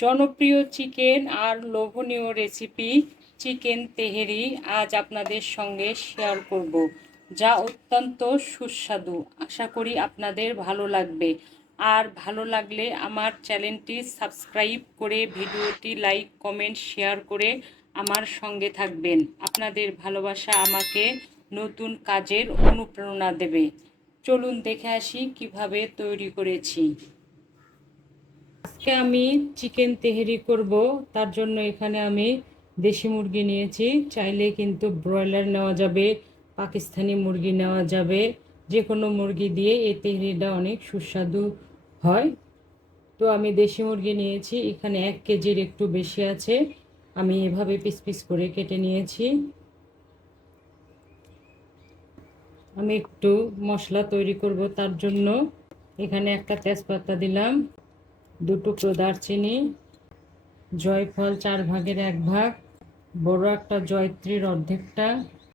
জনপ্রিয় চিকেন আর লোভনীয় recipe chicken Tehri আজ আপনাদের সঙ্গে শেয়ার করব, যা অত্যন্ত সুস্বাদু। আশা করি আপনাদের ভালো লাগবে। আর ভালো লাগলে আমার চ্যানেলটি সাবস্ক্রাইব করে ভিডিওটি লাইক কমেন্ট শেয়ার করে আমার সঙ্গে থাকবেন। আপনাদের ভালোবাসা আমাকে নতুন কাজের অনুপ্রেরণা দেবে। চলুন দেখে আসি কিভাবে তৈরি করেছি। আজকে আমি চিকেন তেহেরি করব, তার জন্য এখানে আমি দেশি মুরগি নিয়েছি। চাইলে কিন্তু ব্রয়লার নেওয়া যাবে, পাকিস্তানি মুরগি নেওয়া যাবে, যে কোনো মুরগি দিয়ে এই তেহেরিটা অনেক সুস্বাদু হয়। তো আমি দেশি মুরগি নিয়েছি, এখানে 1 কেজির একটু বেশি আছে। আমি এভাবে পিস পিস করে কেটে নিয়েছি। আমি একটু মশলা তৈরি করব, তার জন্য এখানে একটা তেজপাতা দিলাম, 2 টুকরো দারচিনি, জয়ফল 4 ভাগের 1 ভাগ, বড় একটা জয়ত্রীর অর্ধেকটা,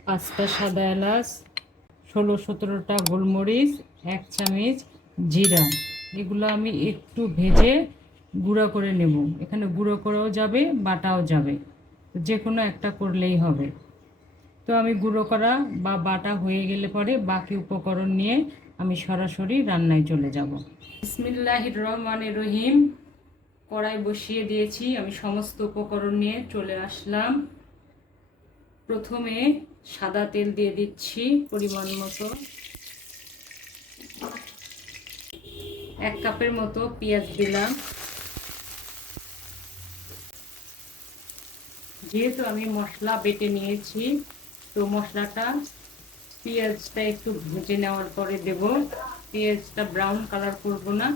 5টা সাদা এলাচ, 16-17টা গোলমরিচ, 1 চামচ জিরা। এগুলো আমি একটু ভেজে গুঁড়ো করে নেব। এখানে গুঁড়ো করেও যাবে, বাটাও যাবে, যে কোনো একটা করলেই হবে। তো আমি গুঁড়ো করা বা বাটা হয়ে গেলে পরে বাকি উপকরণ নিয়ে আমি সরাসরি রান্নায় চলে যাব। বিসমিল্লাহির রহমানির রহিম। কড়াই বসিয়ে দিয়েছি, আমি সমস্ত উপকরণ নিয়ে চলে আসলাম। প্রথমে সাদা তেল দিয়ে দিচ্ছি পরিমাণ মতো। 1 কাপের মতো পেঁয়াজ দিলাম। যেহেতু আমি মশলা বেটে নিয়েছি, তো মশলাটা পেঁয়াজটা একটু ভেজে নেওয়ার পরে দেব। পেঁয়াজটা ব্রাউন কালার করব না,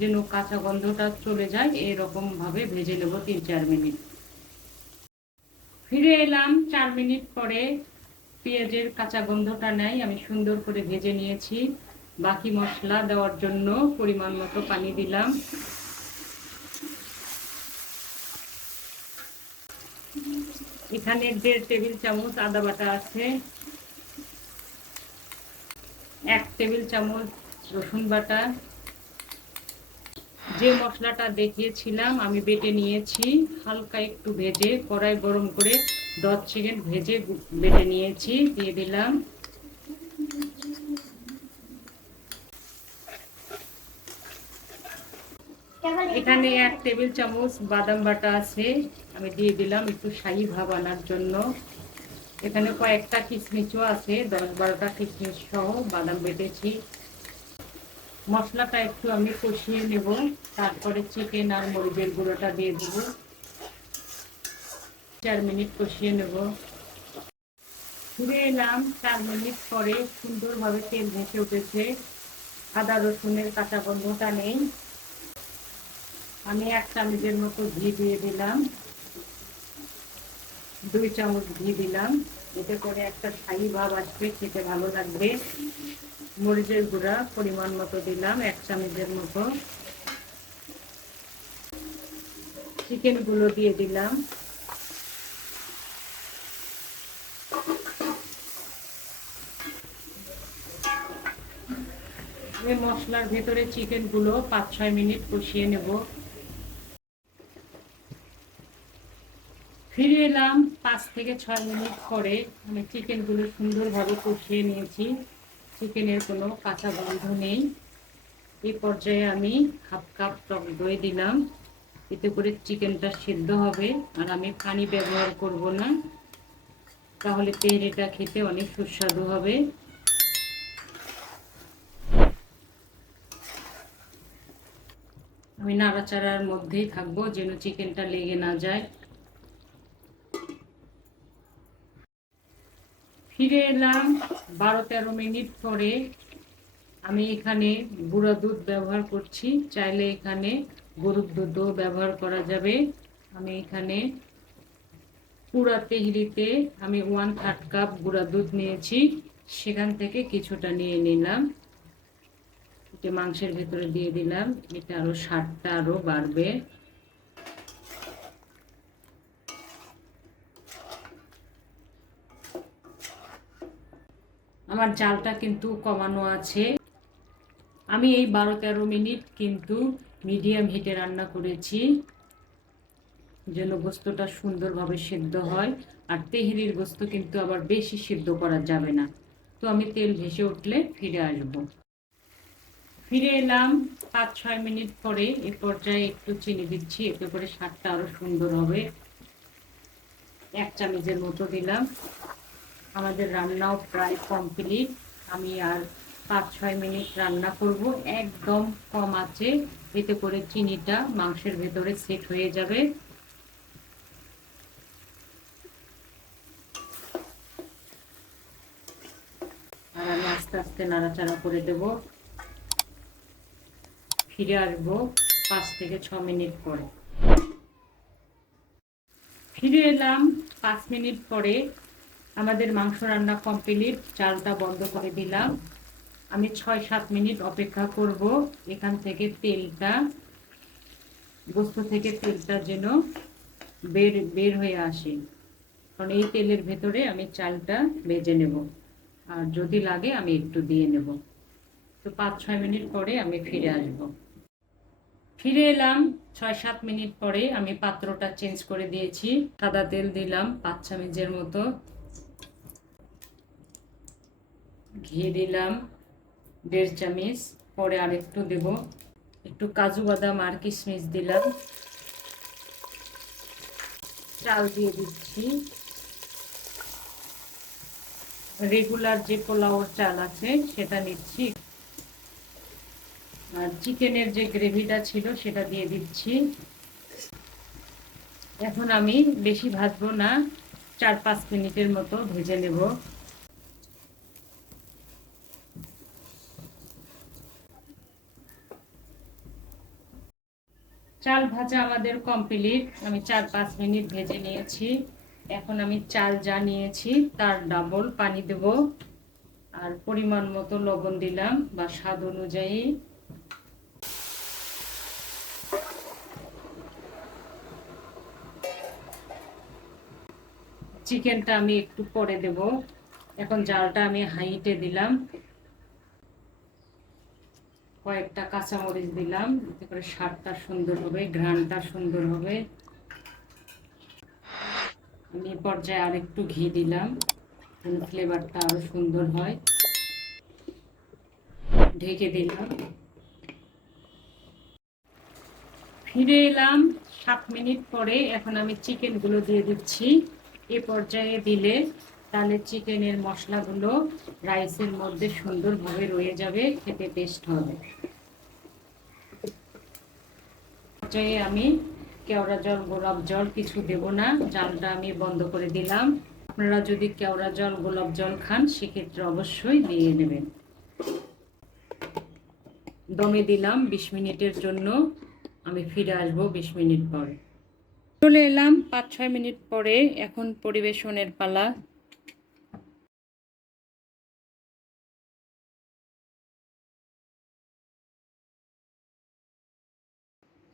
যেন কাঁচা গন্ধটা চলে যায়, এরকম ভাবে ভেজে নেব 3-4 মিনিট। ফিরে এলাম 4 মিনিট পরে। পেঁয়াজের কাঁচা গন্ধটা নাই, আমি সুন্দর করে ভেজে নিয়েছি। বাকি মশলা দেওয়ার জন্য পরিমাণ মতো পানি দিলাম। এখানে 1.5 টেবিল চামচ আদা বাটা আছে, 1 টেবিল চামচ রসুন বাটা। যে মশলাটা দেখিয়েছিলাম আমি বেটে নিয়েছি, হালকা একটু ভেজে কড়াই গরম করে 10 সেকেন্ড ভেজে বেটে নিয়েছি, দিয়ে দিলাম। এখানে 1 টেবিল চামচ বাদাম বাটা আছে, আমি দিয়ে দিলাম একটু শাহি ভাব আনার জন্য। এখানে কয়েকটা কিশমিশও আছে, 10-12টা কিশমিশ সহ বাদাম বেটেছি। মশলাটা একটু আমি কষিয়ে নেব, তারপরে চিকেন আর মরিচের গুঁড়োটা দিয়ে দেব। 4 মিনিট কষিয়ে নেব। ফিরে এলাম 4 মিনিট পরে, সুন্দরভাবে তেল ভেসে উঠেছে, আদা রসুনের কাঁচা গন্ধটা নেই। আমি 1 চামচের মতো ঘি দিয়ে দিলাম, 2 চামচ ঘি দিলাম, এতে করে একটা শাহি ভাব আসবে, খেতে ভালো লাগবে। মরিচের গুঁড়া পরিমাণ মতো দিলাম, 1 চামচের মতো। চিকেনগুলো দিয়ে দিলাম। এই মশলার ভেতরে চিকেনগুলো 5-6 মিনিট কষিয়ে নেব। ফিরে এলাম 5 থেকে 6 মিনিট পরে। আমি চিকেনগুলো সুন্দরভাবে কষিয়ে নিয়েছি, চিকেনের কোনো কাঁচা গন্ধ নেই। এই পর্যায়ে আমি 1/2 কাপ টক দই দিলাম, এতে করে চিকেনটা সিদ্ধ হবে। আর আমি পানি ব্যবহার করব না, তাহলে তেহেরিটা খেতে অনেক সুস্বাদু হবে। আমি নাড়াচাড়ার মধ্যেই থাকবো, যেন চিকেনটা লেগে না যায়। ফিরে এলাম 12-13 মিনিট পরে। আমি এখানে গুঁড়া দুধ ব্যবহার করছি, চাইলে এখানে গরুর দুধও ব্যবহার করা যাবে। আমি এখানে পুরা তেহরিতে আমি 1/3 কাপ গুঁড়া দুধ নিয়েছি, সেখান থেকে কিছুটা নিয়ে নিলাম, এটা মাংসের ভেতরে দিয়ে দিলাম। এটা আরো স্বাদটা আরো বাড়বে। আমার জালটা কিন্তু কমানো আছে। আমি এই 12-13 মিনিট কিন্তু মিডিয়াম হিটে রান্না করেছি। যেন গোস্তটা সুন্দরভাবে সেদ্ধ হয়। আর তেহেরির গোস্ত কিন্তু আবার বেশি সেদ্ধ করা যাবে না। তো আমি তেল ভেসে উঠলে ফিরে আসব। ফিরে এলাম 5-6 মিনিট পরে। এ পর্যায়ে একটু চিনি দিচ্ছি, এতে করে স্বাদটা আরো সুন্দর হবে। 1 চামচের মতো দিলাম। আমাদের রান্নাও প্রায় কমপ্লিট। আমি আর 5-6 মিনিট রান্না করব একদম কম আঁচে, এতে করে চিনিটা মাংসের ভেতরে সেট হয়ে যাবে। আর আমি আস্তে আস্তে নাড়াচাড়া করে দেব। ফিরে আসবো 5 থেকে 6 মিনিট পরে। ফিরে এলাম 5 মিনিট পরে। আমাদের মাংস রান্না কমপ্লিট। চালটা বন্ধ করে দিলাম। আমি 6-7 মিনিট অপেক্ষা করব এখান থেকে তেলটা, গোস্ত থেকে তেলটা যেন বের হয়ে আসে। কারণ এই তেলের ভেতরে আমি চালটা ভেজে নেব, আর যদি লাগে আমি একটু দিয়ে নেব। তো 5-6 মিনিট পরে আমি ফিরে আসব। ফিরে এলাম 6-7 মিনিট পরে। আমি পাত্রটা চেঞ্জ করে দিয়েছি। সাদা তেল দিলাম 5 চামচের মতো, ঘি দিলাম 1.5 চামচ, পরে আর একটু দেব। একটু কাজু বাদাম আর কিশমিশ দিলাম। চাল দিয়ে দিচ্ছি, রেগুলার যে পোলাওর চাল আছে সেটা নিচ্ছি। আর চিকেনের যে গ্রেভিটা ছিল সেটা দিয়ে দিচ্ছি। এখন আমি বেশি ভাজবো না, 4-5 মিনিটের মতো ভেজে নেব। চাল ভাজা আমাদের কমপ্লিট। আমি 4-5 মিনিট ভেজে নিয়েছি। এখন আমি চাল যা নিয়েছি তার ডাবল পানি দেব। আর পরিমাণ মতো লবণ দিলাম বা স্বাদ অনুযায়ী। চিকেনটা আমি একটু পরে দেব। এখন জালটা আমি হাইটে দিলাম। কয়েকটা কাঁচামরিচ দিলাম, এতে করে স্বাদটা সুন্দর হবে, ঘ্রাণটা সুন্দর হবে। আমি পর্যায়ে আর একটু ঘি দিলাম, ফ্লেভারটা আরো সুন্দর হয়। ঢেকে দিলাম। ফিরে এলাম 7 মিনিট পরে। এখন আমি চিকেনগুলো দিয়ে দিচ্ছি। এ পর্যায়ে দিলে তাহলে চিকেনের মশলাগুলো রাইসের মধ্যে সুন্দরভাবে রয়ে যাবে, খেতে টেস্ট হবে। পর্যায়ে আমি কেওড়া জল, গোলাপ জল কিছু দেব না, জালটা আমি বন্ধ করে দিলাম। আপনারা যদি কেওড়া জল, গোলাপ জল খান সেক্ষেত্রে অবশ্যই দিয়ে নেবেন। দমে দিলাম 20 মিনিটের জন্য। আমি ফিরে আসবো 20 মিনিট পরে। চলে এলাম 5-6 মিনিট পরে। এখন পরিবেশনের পালা।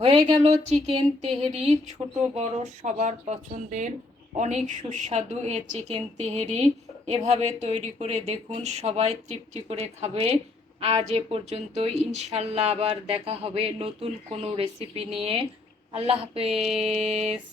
হয়ে গেল চিকেন তেহেরি, ছোট বড় সবার পছন্দের অনেক সুস্বাদু এ চিকেন তেহেরি। এভাবে তৈরি করে দেখুন, সবাই তৃপ্তি করে খাবে। আজ এ পর্যন্তই। ইনশাল্লাহ আবার দেখা হবে নতুন কোনো রেসিপি নিয়ে। আল্লাহ হাফেজ।